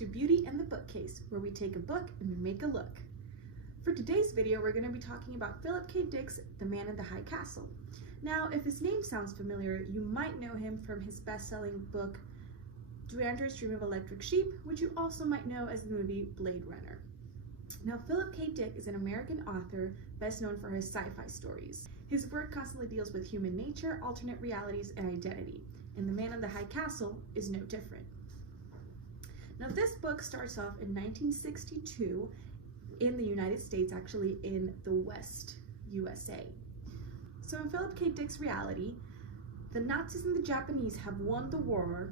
to Beauty and the Bookcase, where we take a book and we make a look. For today's video, we're going to be talking about Philip K. Dick's The Man in the High Castle. Now, if his name sounds familiar, you might know him from his best-selling book, Durandra's Dream of Electric Sheep, which you also might know as the movie Blade Runner. Now, Philip K. Dick is an American author best known for his sci-fi stories. His work constantly deals with human nature, alternate realities, and identity, and The Man in the High Castle is no different. Now, this book starts off in 1962 in the United States, actually in the West, USA. So in Philip K. Dick's reality, the Nazis and the Japanese have won the war,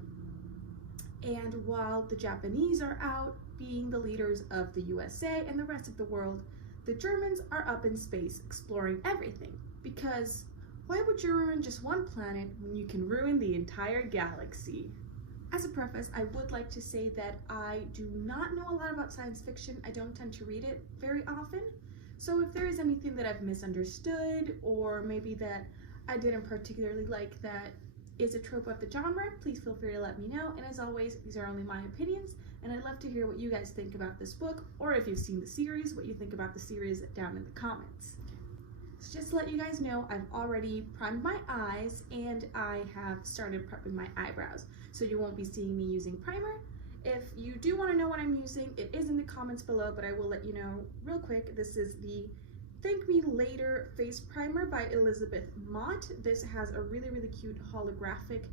and while the Japanese are out being the leaders of the USA and the rest of the world, the Germans are up in space exploring everything, because why would you ruin just one planet when you can ruin the entire galaxy? As a preface, I would like to say that I do not know a lot about science fiction. I don't tend to read it very often. So if there is anything that I've misunderstood, or maybe that I didn't particularly like that is a trope of the genre, please feel free to let me know. And as always, these are only my opinions, and I'd love to hear what you guys think about this book, or if you've seen the series, what you think about the series down in the comments. So just to let you guys know, I've already primed my eyes and I have started prepping my eyebrows. So you won't be seeing me using primer. If you do want to know what I'm using, it is in the comments below, but I will let you know real quick. This is the Thank Me Later Face Primer by Elizabeth Mott. This has a really, really cute holographic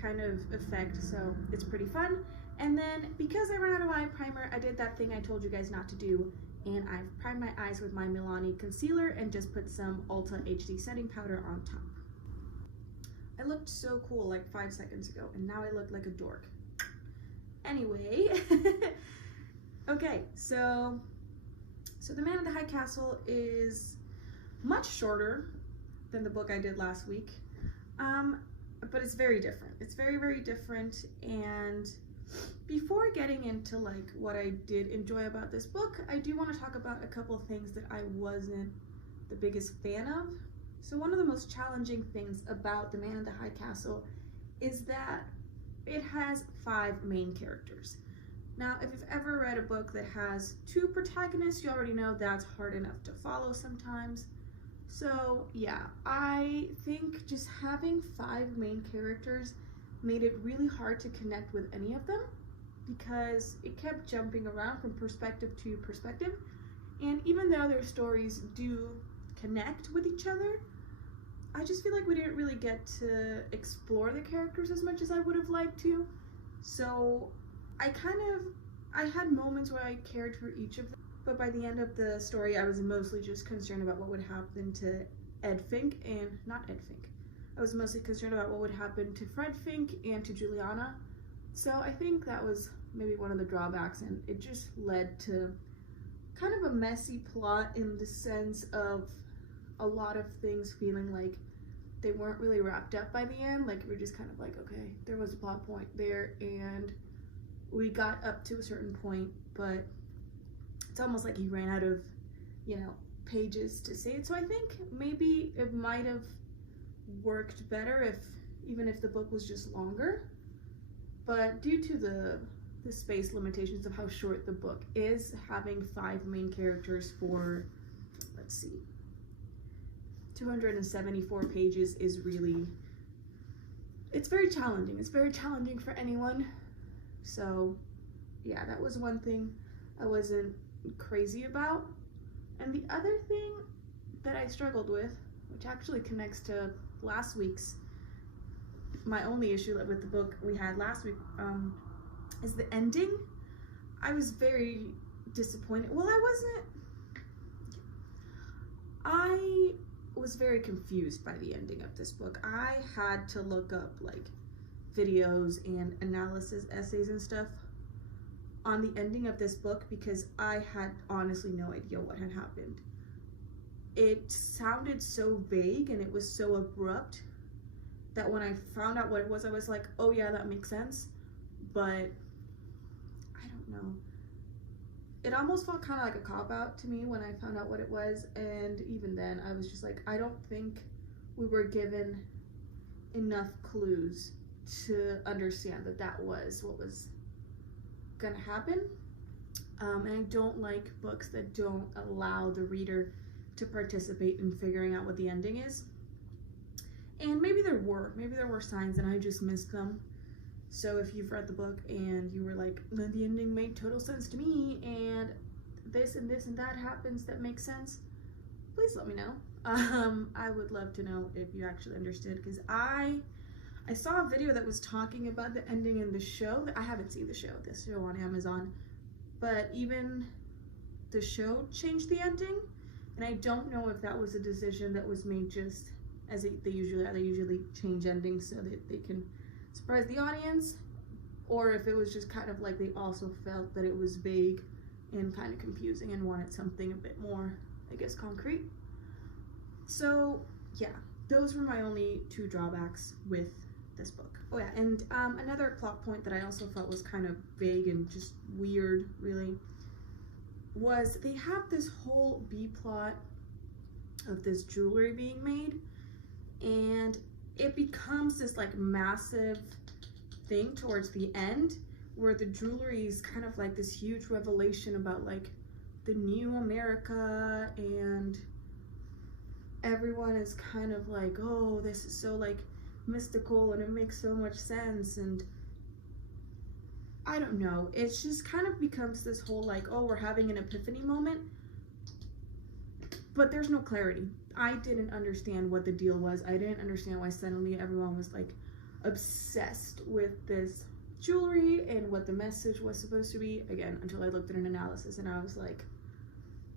kind of effect, so it's pretty fun. And then because I ran out of eye primer, I did that thing I told you guys not to do, and I've primed my eyes with my Milani concealer and just put some Ulta HD setting powder on top. I looked so cool like 5 seconds ago, and now I look like a dork. Anyway, okay, so The Man in the High Castle is much shorter than the book I did last week, but it's very different. It's very, very different, and before getting into like what I did enjoy about this book, I do want to talk about a couple things that I wasn't the biggest fan of. So one of the most challenging things about The Man in the High Castle is that it has 5 main characters. Now, if you've ever read a book that has 2 protagonists, you already know that's hard enough to follow sometimes. So yeah, I think just having 5 main characters made it really hard to connect with any of them, because it kept jumping around from perspective to perspective. And even though their stories do connect with each other, I just feel like we didn't really get to explore the characters as much as I would have liked to. So I had moments where I cared for each of them, but by the end of the story, I was mostly just concerned about what would happen to I was mostly concerned about what would happen to Fred Fink and to Juliana. So I think that was maybe one of the drawbacks, and it just led to kind of a messy plot in the sense of a lot of things feeling like they weren't really wrapped up by the end. Like, we're just kind of like, okay, there was a plot point there and we got up to a certain point, but it's almost like he ran out of, you know, pages to say it. So I think maybe it might have worked better even if the book was just longer, but due to the space limitations of how short the book is, having 5 main characters for, let's see, 274 pages is really, it's very challenging. It's very challenging for anyone. So yeah, that was one thing I wasn't crazy about. And the other thing that I struggled with, which actually connects to last week's, my only issue with the book we had last week, is the ending. I was very disappointed. Well, I was very confused by the ending of this book. I had to look up like videos and analysis essays and stuff on the ending of this book, because I had honestly no idea what had happened. It sounded so vague and it was so abrupt that when I found out what it was, I was like, oh yeah, that makes sense. But I don't know. It almost felt kind of like a cop-out to me when I found out what it was, and even then I was just like, I don't think we were given enough clues to understand that that was what was gonna happen. And I don't like books that don't allow the reader to participate in figuring out what the ending is. And maybe there were signs and I just missed them. So if you've read the book and you were like, the ending made total sense to me, and this and that happens that makes sense, please let me know. I would love to know if you actually understood, because I saw a video that was talking about the ending in the show. I haven't seen the show on Amazon, but even the show changed the ending, and I don't know if that was a decision that was made just as they usually change endings so that they can surprise the audience, or if it was just kind of like they also felt that it was vague and kind of confusing and wanted something a bit more, I guess, concrete. So yeah, those were my only two drawbacks with this book. Oh yeah, and another plot point that I also felt was kind of vague and just weird, really, was they have this whole B-plot of this jewelry being made, and it becomes this like massive thing towards the end where the jewelry is kind of like this huge revelation about like the new America, and everyone is kind of like, oh, this is so like mystical and it makes so much sense, and I don't know, it's just kind of becomes this whole like, oh, we're having an epiphany moment, but there's no clarity. I didn't understand what the deal was. I didn't understand why suddenly everyone was like obsessed with this jewelry and what the message was supposed to be, again, until I looked at an analysis and I was like,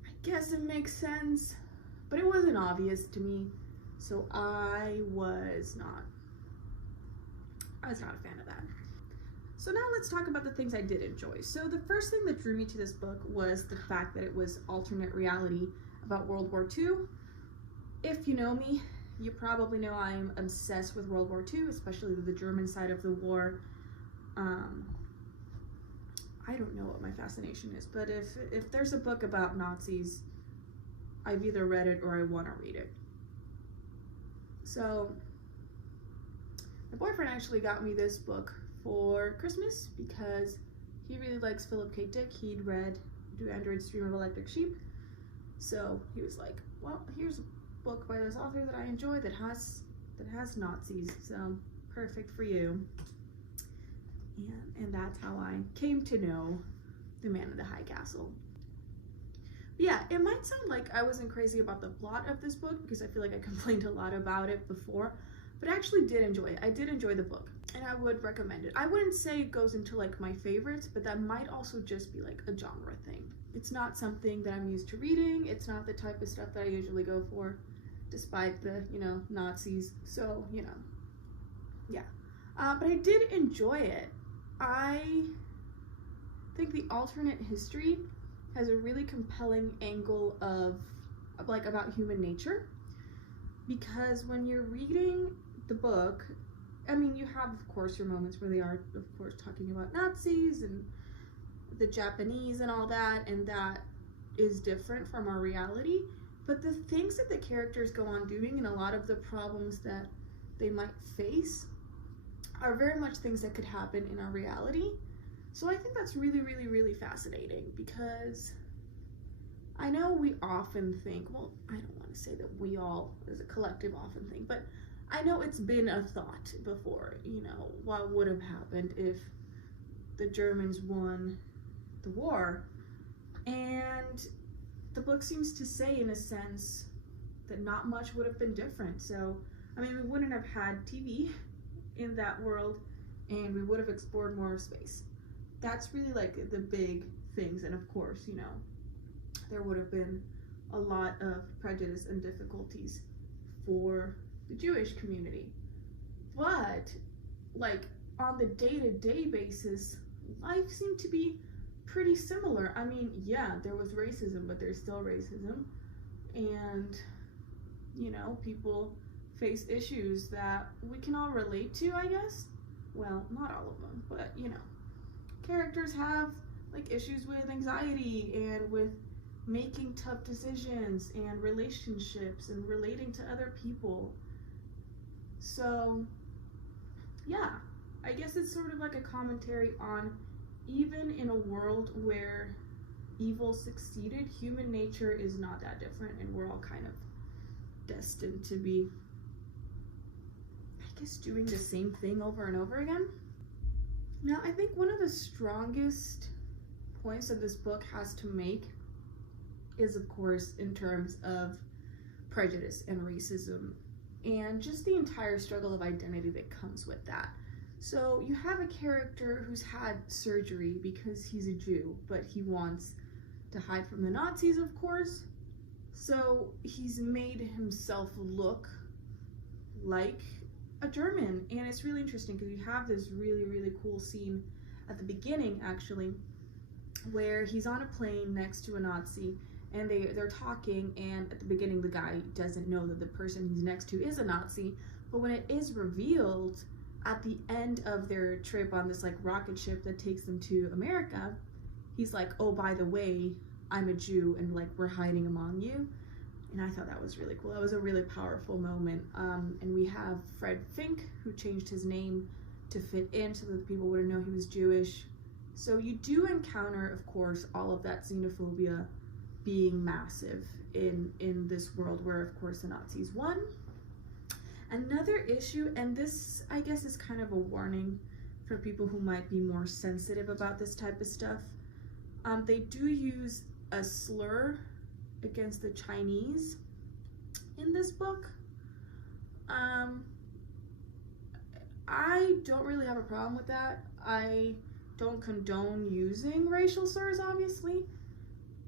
I guess it makes sense, but it wasn't obvious to me, so I was not a fan of that. So now let's talk about the things I did enjoy. So the first thing that drew me to this book was the fact that it was alternate reality about World War II. If you know me, you probably know I'm obsessed with World War II, especially the German side of the war. I don't know what my fascination is, but if there's a book about Nazis, I've either read it or I want to read it. So my boyfriend actually got me this book for Christmas because he really likes Philip K. Dick. He'd read Do Androids Dream of Electric Sheep, so he was like, well, here's a book by this author that I enjoy that has Nazis, so perfect for you. And that's how I came to know The Man in the High Castle. Yeah, it might sound like I wasn't crazy about the plot of this book because I feel like I complained a lot about it before, but I actually did enjoy it. I did enjoy the book, and I would recommend it. I wouldn't say it goes into like my favorites, but that might also just be like a genre thing. It's not something that I'm used to reading. It's not the type of stuff that I usually go for, despite the, Nazis. So, yeah. But I did enjoy it. I think the alternate history has a really compelling angle of like about human nature, because when you're reading the book, I mean, you have of course your moments where they are of course talking about Nazis and the Japanese and all that, and that is different from our reality, but the things that the characters go on doing and a lot of the problems that they might face are very much things that could happen in our reality. So I think that's really, really, really fascinating, because I know we often think, well, I don't want to say that we all as a collective often think, but I know it's been a thought before, what would have happened if the Germans won the war. And the book seems to say, in a sense, that not much would have been different. So, I mean, we wouldn't have had TV in that world, and we would have explored more of space. That's really like the big things. And of course, there would have been a lot of prejudice and difficulties for the Jewish community. But like on the day-to-day basis, life seemed to be pretty similar. I mean, yeah, there was racism, but there's still racism. And, people faced issues that we can all relate to, I guess. Well, not all of them, but, characters have, like, issues with anxiety and with making tough decisions and relationships and relating to other people. So, yeah, I guess it's sort of like a commentary on even in a world where evil succeeded, human nature is not that different, and we're all kind of destined to be, I guess, doing the same thing over and over again. Now, I think one of the strongest points that this book has to make is, of course, in terms of prejudice and racism and just the entire struggle of identity that comes with that. So you have a character who's had surgery because he's a Jew, but he wants to hide from the Nazis, of course. So he's made himself look like a German, and it's really interesting because you have this really cool scene at the beginning, actually, where he's on a plane next to a Nazi, and they're talking, and at the beginning the guy doesn't know that the person he's next to is a Nazi, but when it is revealed at the end of their trip on this like rocket ship that takes them to America, he's like, oh, by the way, I'm a Jew, and like, we're hiding among you. And I thought that was really cool. That was a really powerful moment. And we have Fred Fink, who changed his name to fit in so that people wouldn't know he was Jewish. So you do encounter, of course, all of that xenophobia being massive in this world where, of course, the Nazis won. Another issue, and this, I guess, is kind of a warning for people who might be more sensitive about this type of stuff. They do use a slur against the Chinese in this book. I don't really have a problem with that. I don't condone using racial slurs, obviously,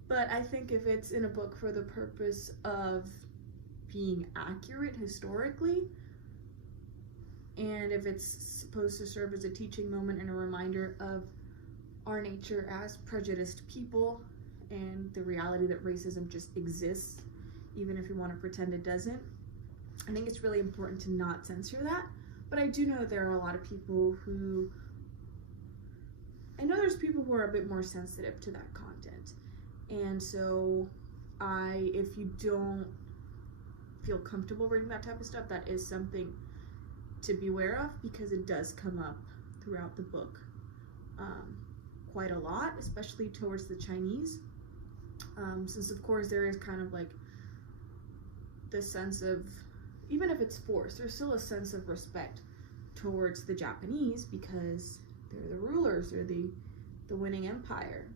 but I think if it's in a book for the purpose of being accurate historically, and if it's supposed to serve as a teaching moment and a reminder of our nature as prejudiced people and the reality that racism just exists, even if you want to pretend it doesn't, I think it's really important to not censor that. But I do know there are a lot of people who, I know there's people who are a bit more sensitive to that content. And so if you don't feel comfortable reading that type of stuff, that is something to be aware of, because it does come up throughout the book quite a lot, especially towards the Chinese. Since of course there is kind of like this sense of, even if it's forced, there's still a sense of respect towards the Japanese because they're the rulers, they're the winning empire.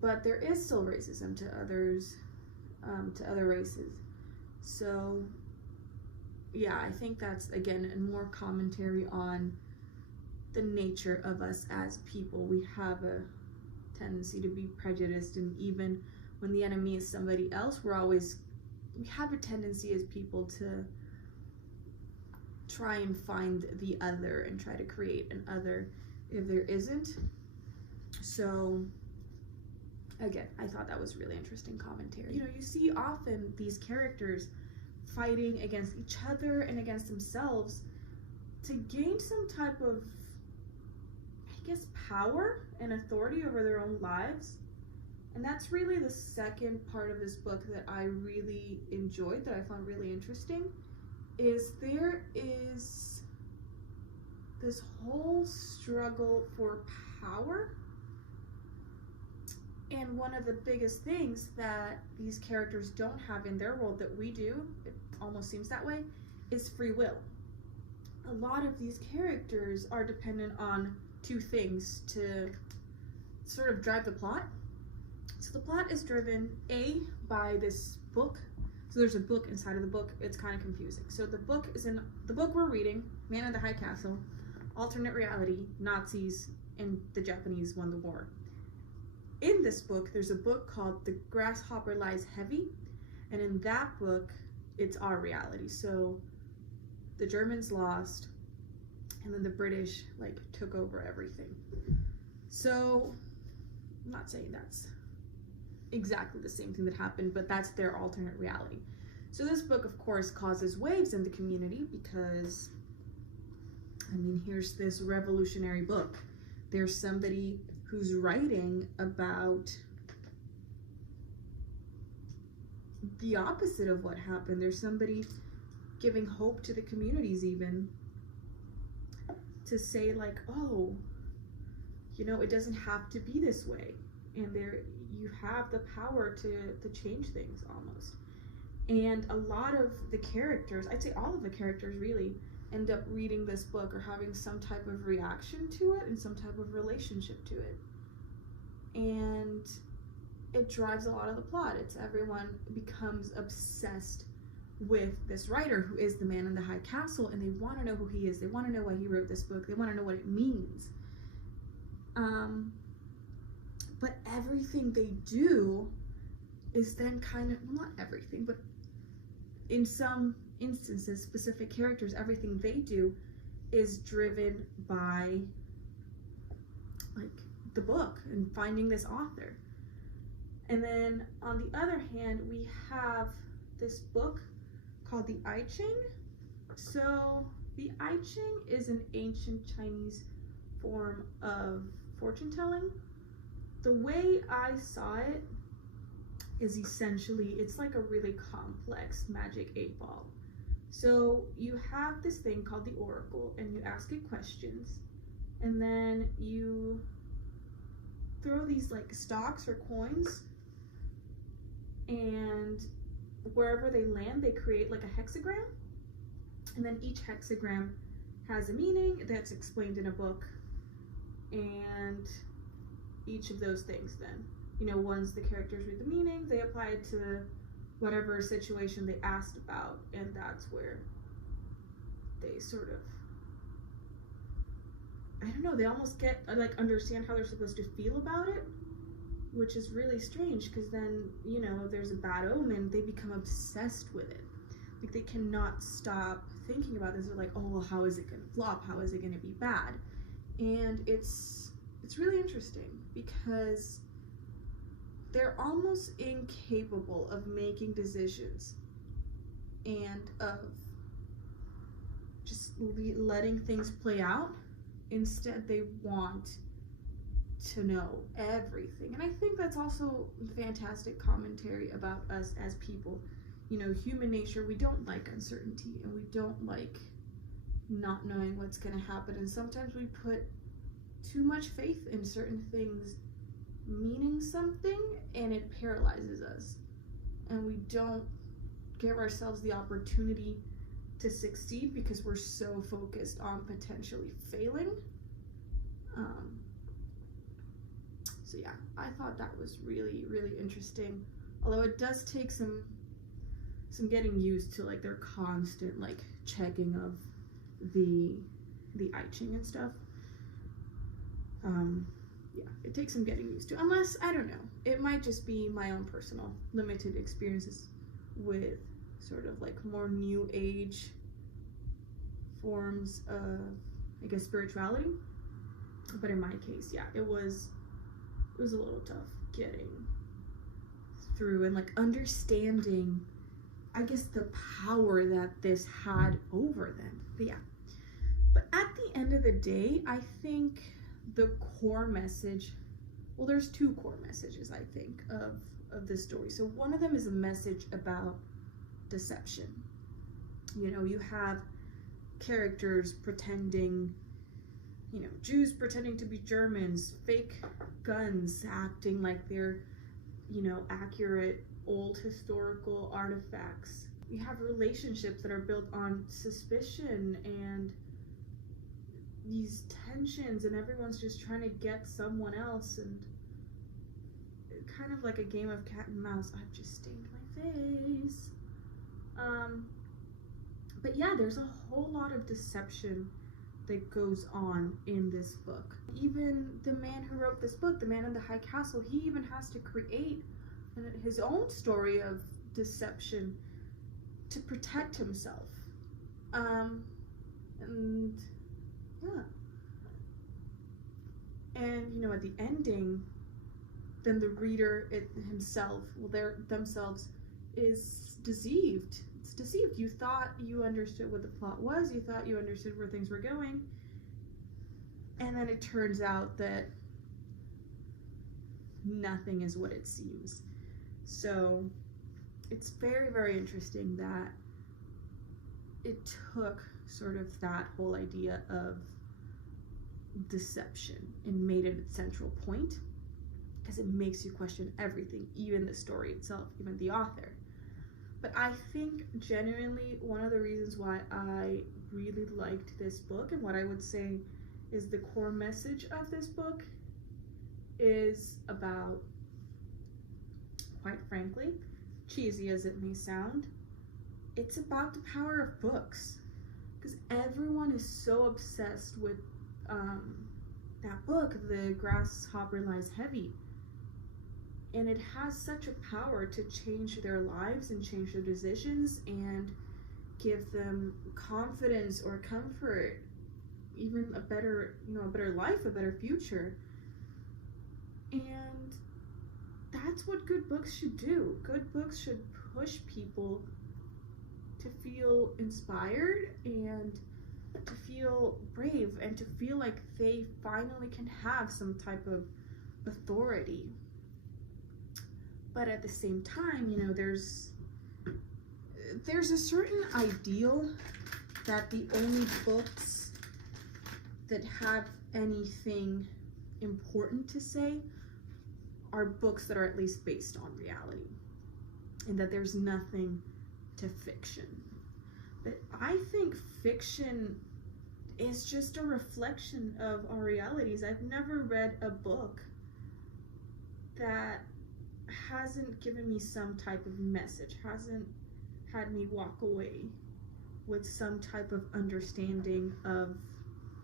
But there is still racism to others, to other races. So yeah, I think that's, again, a more commentary on the nature of us as people. We have a tendency to be prejudiced, and even when the enemy is somebody else, we have a tendency as people to try and find the other and try to create an other if there isn't. So again, I thought that was really interesting commentary. You know, you see often these characters fighting against each other and against themselves to gain some type of, I guess, power and authority over their own lives. And that's really the second part of this book that I really enjoyed, that I found really interesting, is there is this whole struggle for power. And one of the biggest things that these characters don't have in their world that we do, it almost seems that way, is free will. A lot of these characters are dependent on two things to sort of drive the plot. So the plot is driven, A, by this book. So there's a book inside of the book. It's kind of confusing. So the book we're reading, Man in the High Castle, alternate reality, Nazis, and the Japanese won the war. In this book, there's a book called The Grasshopper Lies Heavy, and in that book, it's our reality. So the Germans lost, and then the British like took over everything. So I'm not saying that's exactly the same thing that happened, but that's their alternate reality. So this book, of course, causes waves in the community because, I mean, here's this revolutionary book. There's somebody who's writing about the opposite of what happened. There's somebody giving hope to the communities even. to say like, oh, you know, it doesn't have to be this way, and you have the power to change things almost. And a lot of the characters, I'd say all of the characters really, end up reading this book or having some type of reaction to it and some type of relationship to it. And it drives a lot of the plot. It's everyone becomes obsessed with this writer who is the man in the high castle, and they want to know who he is. They want to know why he wrote this book. They want to know what it means. But everything they do is then kind of, well, not everything, but in some instances, specific characters, everything they do is driven by like the book and finding this author. And then on the other hand, we have this book called the I Ching. So the I Ching is an ancient Chinese form of fortune telling. The way I saw it is essentially, it's like a really complex magic 8-ball. So you have this thing called the oracle, and you ask it questions, and then you throw these like stocks or coins, and wherever they land, they create like a hexagram, and then each hexagram has a meaning that's explained in a book. And each of those things then, you know, once the characters read the meaning, they apply it to whatever situation they asked about, and that's where they sort of, I don't know, they almost get, like, understand how they're supposed to feel about it, which is really strange, because then, you know, there's a bad omen, they become obsessed with it. Like, they cannot stop thinking about this. They're like, oh, well, how is it going to flop? How is it going to be bad? And it's really interesting, because they're almost incapable of making decisions and of just letting things play out. Instead, they want to know everything. And I think that's also fantastic commentary about us as people. You know, human nature, we don't like uncertainty, and we don't like not knowing what's going to happen. And sometimes we put too much faith in certain things meaning something, and it paralyzes us, and we don't give ourselves the opportunity to succeed because we're so focused on potentially failing. So yeah, I thought that was really, really interesting, although it does take some getting used to, like, their constant, like, checking of the I Ching and stuff. Yeah, it takes some getting used to, unless, I don't know, it might just be my own personal limited experiences with sort of like more new age forms of, I guess, spirituality. But in my case, yeah, it was a little tough getting through and like understanding, I guess, the power that this had over them. But yeah, but at the end of the day, I think the core message, well, there's two core messages, I think, of this story. So one of them is a message about deception. You know, you have characters pretending, you know, Jews pretending to be Germans, fake guns, acting like they're, you know, accurate old historical artifacts. You have relationships that are built on suspicion and these tensions, and everyone's just trying to get someone else, and kind of like a game of cat and mouse. I've just stained my face. But yeah, there's a whole lot of deception that goes on in this book. Even the man who wrote this book, The Man in the High Castle, he even has to create his own story of deception to protect himself. And yeah. And, you know, at the ending, then the reader himself, well, themselves is deceived. It's deceived. You thought you understood what the plot was. You thought you understood where things were going. And then it turns out that nothing is what it seems. So it's very, very interesting that it took sort of that whole idea of deception and made it a central point, because it makes you question everything, even the story itself, even the author. But I think genuinely one of the reasons why I really liked this book, and what I would say is the core message of this book, is about, quite frankly, cheesy as it may sound, it's about the power of books. Because everyone is so obsessed with that book, The Grasshopper Lies Heavy. And it has such a power to change their lives and change their decisions and give them confidence or comfort, even a better, a better life, a better future. And that's what good books should do. Good books should push people to feel inspired and to feel brave and to feel like they finally can have some type of authority. But at the same time, there's a certain ideal that the only books that have anything important to say are books that are at least based on reality, and that there's nothing to fiction. But I think fiction is just a reflection of our realities. I've never read a book that hasn't given me some type of message, hasn't had me walk away with some type of understanding of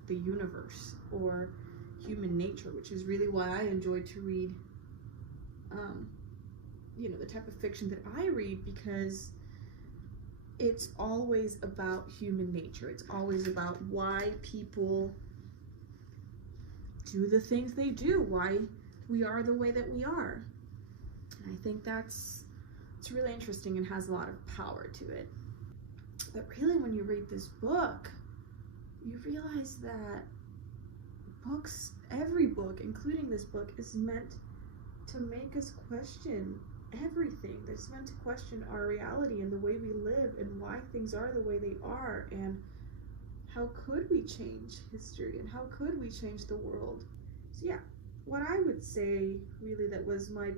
the universe or human nature, which is really why I enjoy to read the type of fiction that I read, because it's always about human nature. It's always about why people do the things they do, why we are the way that we are. And I think it's really interesting and has a lot of power to it. But really, when you read this book, you realize that every book, including this book, is meant to make us question everything. It's meant to question our reality and the way we live and why things are the way they are, and how could we change history and how could we change the world. So yeah, what I would say really that was one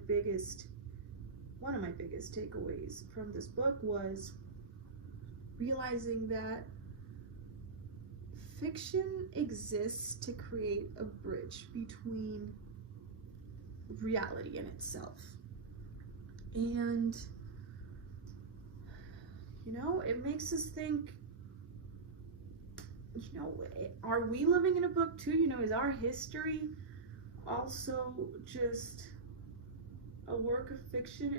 of my biggest takeaways from this book was realizing that fiction exists to create a bridge between reality and itself. And, it makes us think, are we living in a book too? Is our history also just a work of fiction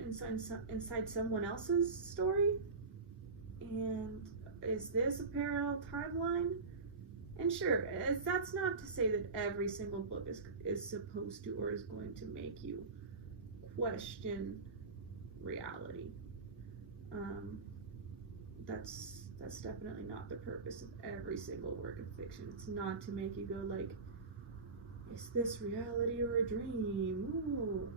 inside someone else's story? And is this a parallel timeline? And sure, that's not to say that every single book is supposed to or is going to make you question reality. That's definitely not the purpose of every single work of fiction. It's not to make you go like, is this reality or a dream? Ooh,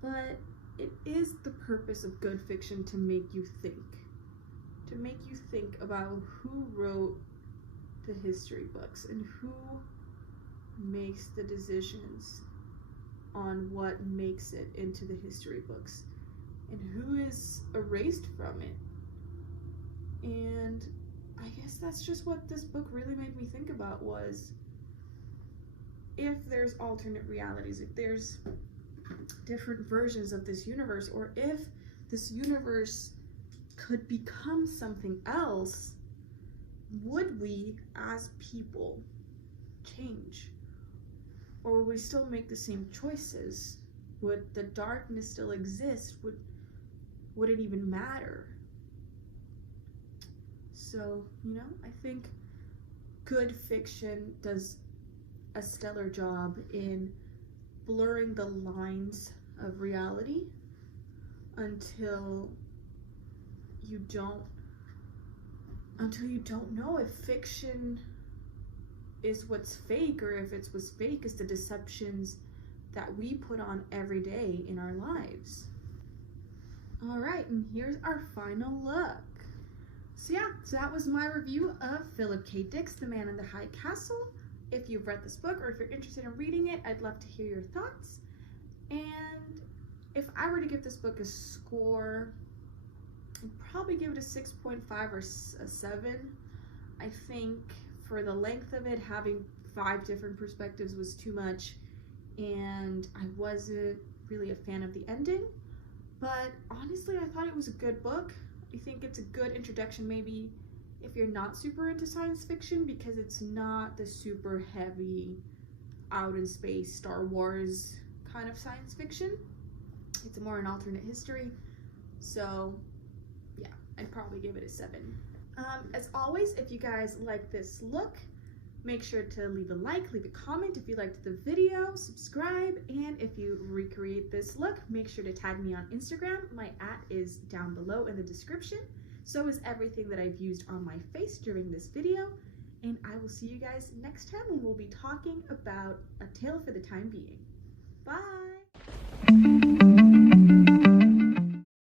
But it is the purpose of good fiction to make you think about who wrote the history books and who makes the decisions on what makes it into the history books and who is erased from it. And I guess that's just what this book really made me think about, was if there's alternate realities, if there's different versions of this universe, or if this universe could become something else, would we as people change? Or would we still make the same choices? Would the darkness still exist? Would it even matter? So, I think good fiction does a stellar job in blurring the lines of reality until you don't know if fiction is what's fake, or if it's what's fake is the deceptions that we put on every day in our lives. All right, and here's our final look. So yeah, so that was my review of Philip K. Dick's The Man in the High Castle. If you've read this book or if you're interested in reading it, I'd love to hear your thoughts. And if I were to give this book a score, I'd probably give it a 6.5 or a 7. I think for the length of it, having 5 different perspectives was too much, and I wasn't really a fan of the ending. But honestly, I thought it was a good book. I think it's a good introduction maybe if you're not super into science fiction, because it's not the super heavy out in space Star Wars kind of science fiction. It's more an alternate history. So yeah, I'd probably give it a 7. As always, if you guys like this look, make sure to leave a like, leave a comment if you liked the video, subscribe, and if you recreate this look, make sure to tag me on Instagram. My @ is down below in the description. So is everything that I've used on my face during this video. And I will see you guys next time when we'll be talking about A Tale for the Time Being. Bye!